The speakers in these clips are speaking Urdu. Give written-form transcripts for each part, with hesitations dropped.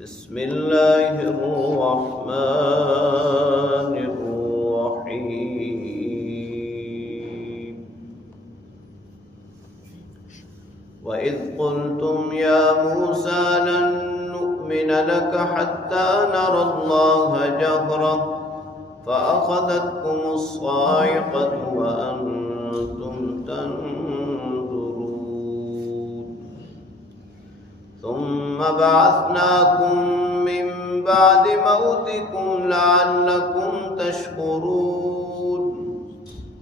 بسم الله الرحمن الرحيم وإذ قلتم يا موسى لن نؤمن لك حتى نرى الله جهرة فأخذتكم الصاعقة وأنتم تنظرون ثم بعثناكم من بعد موتكم لعلكم تشكرون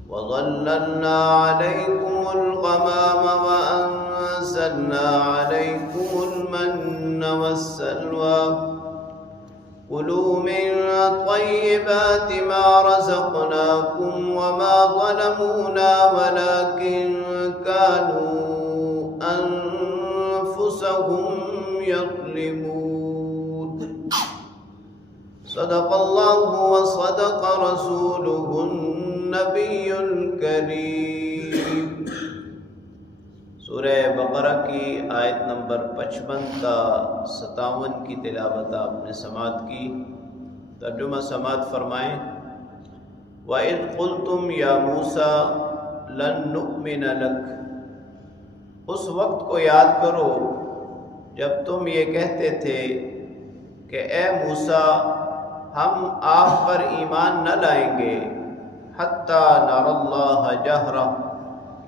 وظللنا عليكم الغمام وأنزلنا عليكم المن والسلوى كلوا من طيبات ما رزقناكم وما ظلمونا ولكن كانوا أنفسهم يظلمون صدق الله وصدق رسوله النبي الكريم سورہ بقرہ کی آیت نمبر 55 تا 57 کی تلاوت آپ نے سماعت کی۔ ترجمہ سماعت فرمائیں۔ وَإِذْ قُلْتُمْ يَا مُوسَىٰ لَن نُؤْمِنَ لَكَ، اس وقت کو یاد کرو جب تم یہ کہتے تھے کہ اے موسیٰ ہم آپ پر ایمان نہ لائیں گے، حَتَّىٰ نَرَى اللَّهَ جَهْرَةً،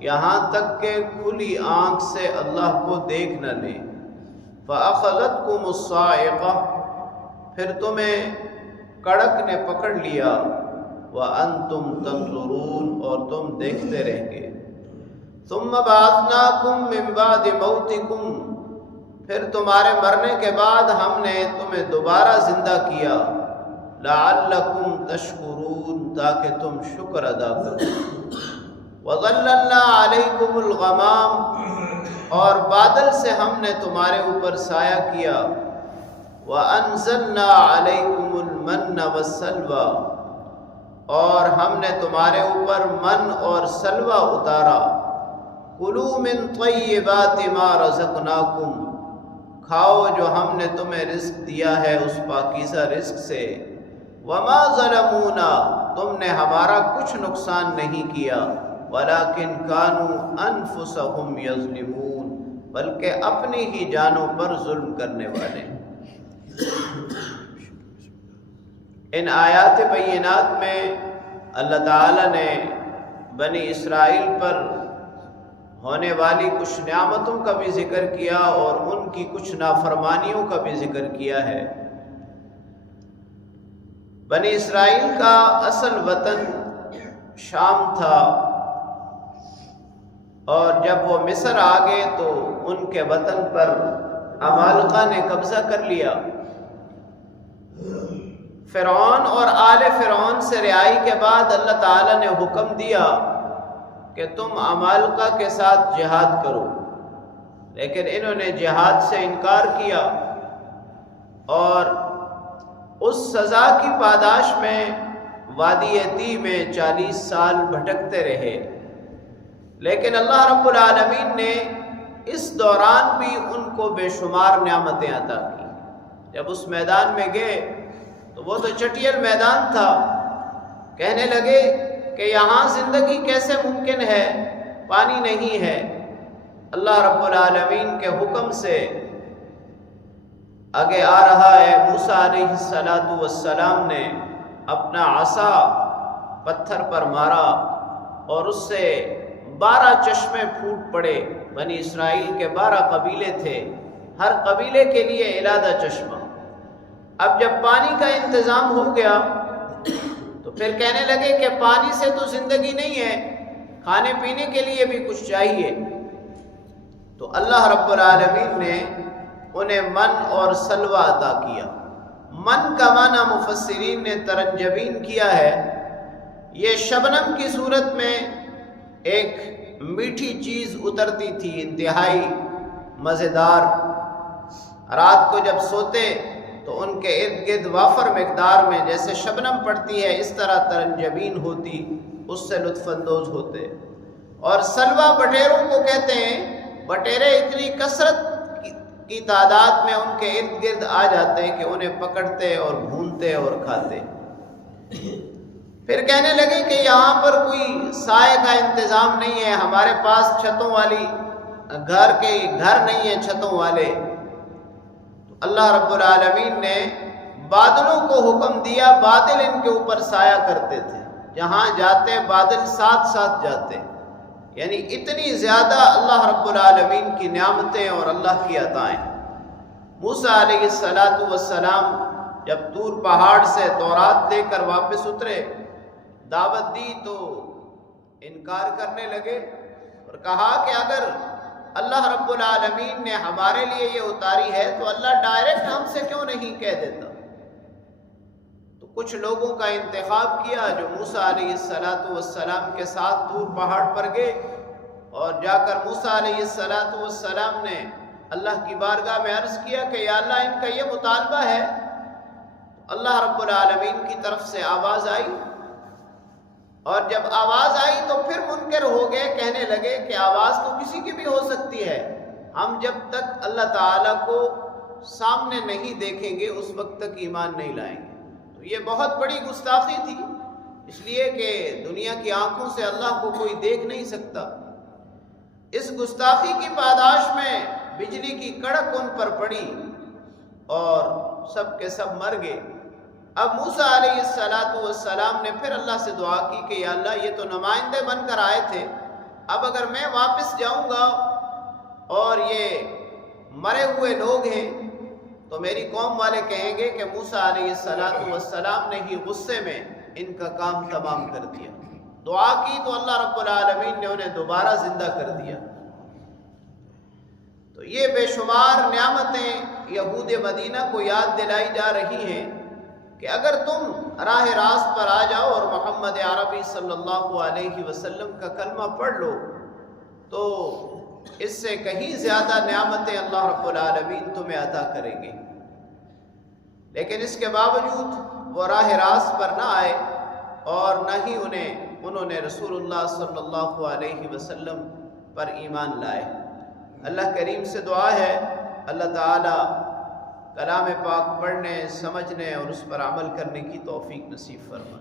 یہاں تک کہ کھلی آنکھ سے اللہ کو دیکھ نہ لیں۔ فَأَخَذَتْكُمُ الصَّاعِقَةُ، پھر تمہیں کڑک نے پکڑ لیا، وَأَنْتُمْ تَنظُرُونَ، اور تم دیکھتے رہ گئے۔ ثُمَّ بَعَثْنَاكُمْ مِنْ بَعْدِ مَوْتِكُمْ، پھر تمہارے مرنے کے بعد ہم نے تمہیں دوبارہ زندہ کیا، لَعَلَّكُمْ تَشْكُرُونَ، تاکہ تم شکر ادا کرو۔ وَظَلَّلْنَا عَلَيْكُمُ الْغَمَامَ، اور بادل سے ہم نے تمہارے اوپر سایہ کیا، وَأَنزَلْنَا عَلَيْكُمُ الْمَنَّ وَالسَّلْوَىٰ، اور ہم نے تمہارے اوپر من اور سلوہ اتارا۔ کُلُوا مِن طَیِّبَاتِ مَا رَزَقْنَاکُمْ، کھاؤ جو ہم نے تمہیں رزق دیا ہے اس پاکیزہ رزق سے۔ وَمَا ظَلَمُونَا، تم نے ہمارا کچھ نقصان نہیں کیا، وَلَٰكِنْ كَانُوا أَنفُسَهُمْ يَظْلِمُونَ، بلکہ اپنی ہی جانوں پر ظلم کرنے والے۔ ان آیات بینات میں اللہ تعالیٰ نے بنی اسرائیل پر ہونے والی کچھ نعمتوں کا بھی ذکر کیا اور ان کی کچھ نافرمانیوں کا بھی ذکر کیا ہے۔ بنی اسرائیل کا اصل وطن شام تھا، اور جب وہ مصر آ گئے تو ان کے وطن پر عمالقہ نے قبضہ کر لیا۔ فرعون اور آل فرعون سے رہائی کے بعد اللہ تعالیٰ نے حکم دیا کہ تم عمالقہ کے ساتھ جہاد کرو، لیکن انہوں نے جہاد سے انکار کیا اور اس سزا کی پاداش میں وادی تیہ میں 40 سال بھٹکتے رہے۔ لیکن اللہ رب العالمین نے اس دوران بھی ان کو بے شمار نعمتیں عطا کی۔ جب اس میدان میں گئے تو وہ تو چٹیل میدان تھا، کہنے لگے کہ یہاں زندگی کیسے ممکن ہے، پانی نہیں ہے۔ اللہ رب العالمین کے حکم سے آگے آ رہا ہے، موسیٰ علیہ السلام نے اپنا عصا پتھر پر مارا اور اس سے 12 چشمے پھوٹ پڑے۔ بنی اسرائیل کے 12 قبیلے تھے، ہر قبیلے کے لیے علیحدہ چشمہ۔ اب جب پانی کا انتظام ہو گیا تو پھر کہنے لگے کہ پانی سے تو زندگی نہیں ہے، کھانے پینے کے لیے بھی کچھ چاہیے۔ تو اللہ رب العالمین نے انہیں من اور سلوہ عطا کیا۔ من کا معنی مفسرین نے ترنجبین کیا ہے، یہ شبنم کی صورت میں ایک میٹھی چیز اترتی تھی، انتہائی مزیدار۔ رات کو جب سوتے تو ان کے ارد گرد وافر مقدار میں جیسے شبنم پڑتی ہے اس طرح ترنجبین ہوتی، اس سے لطف اندوز ہوتے۔ اور سلوہ بٹیروں کو کہتے ہیں، بٹیرے اتنی کثرت کی تعداد میں ان کے ارد گرد آ جاتے کہ انہیں پکڑتے اور بھونتے اور کھاتے۔ پھر کہنے لگے کہ یہاں پر کوئی سائے کا انتظام نہیں ہے، ہمارے پاس چھتوں والی گھر نہیں ہے، چھتوں والے۔ تو اللہ رب العالمین نے بادلوں کو حکم دیا، بادل ان کے اوپر سایہ کرتے تھے، جہاں جاتے بادل ساتھ ساتھ جاتے۔ یعنی اتنی زیادہ اللہ رب العالمین کی نعمتیں اور اللہ کی عطائیں۔ موسیٰ علیہ السلام جب طور پہاڑ سے تورات لے کر واپس اترے، دعوت دی تو انکار کرنے لگے اور کہا کہ اگر اللہ رب العالمین نے ہمارے لیے یہ اتاری ہے تو اللہ ڈائریکٹ ہم سے کیوں نہیں کہہ دیتا؟ تو کچھ لوگوں کا انتخاب کیا جو موسیٰ علیہ السلام کے ساتھ طور پہاڑ پر گئے، اور جا کر موسیٰ علیہ السلام نے اللہ کی بارگاہ میں عرض کیا کہ یا اللہ ان کا یہ مطالبہ ہے۔ اللہ رب العالمین کی طرف سے آواز آئی، اور جب آواز آئی تو پھر منکر ہو گئے، کہنے لگے کہ آواز تو کسی کی بھی ہو سکتی ہے، ہم جب تک اللہ تعالیٰ کو سامنے نہیں دیکھیں گے اس وقت تک ایمان نہیں لائیں گے۔ تو یہ بہت بڑی گستاخی تھی، اس لیے کہ دنیا کی آنکھوں سے اللہ کو کوئی دیکھ نہیں سکتا۔ اس گستاخی کی پاداش میں بجلی کی کڑک ان پر پڑی اور سب کے سب مر گئے۔ اب موسیٰ علیہ السلام نے پھر اللہ سے دعا کی کہ یا اللہ یہ تو نمائندے بن کر آئے تھے، اب اگر میں واپس جاؤں گا اور یہ مرے ہوئے لوگ ہیں تو میری قوم والے کہیں گے کہ موسیٰ علیہ السلام نے ہی غصے میں ان کا کام تمام کر دیا۔ دعا کی تو اللہ رب العالمین نے انہیں دوبارہ زندہ کر دیا۔ تو یہ بے شمار نعمتیں یہود مدینہ کو یاد دلائی جا رہی ہیں کہ اگر تم راہ راست پر آ جاؤ اور محمد عربی صلی اللہ علیہ وسلم کا کلمہ پڑھ لو تو اس سے کہیں زیادہ نعمتیں اللہ رب العالمین تمہیں عطا کریں گے۔ لیکن اس کے باوجود وہ راہ راست پر نہ آئے اور نہ ہی انہوں نے رسول اللہ صلی اللہ علیہ وسلم پر ایمان لائے۔ اللہ کریم سے دعا ہے اللہ تعالی کلام پاک پڑھنے، سمجھنے اور اس پر عمل کرنے کی توفیق نصیب فرمائے۔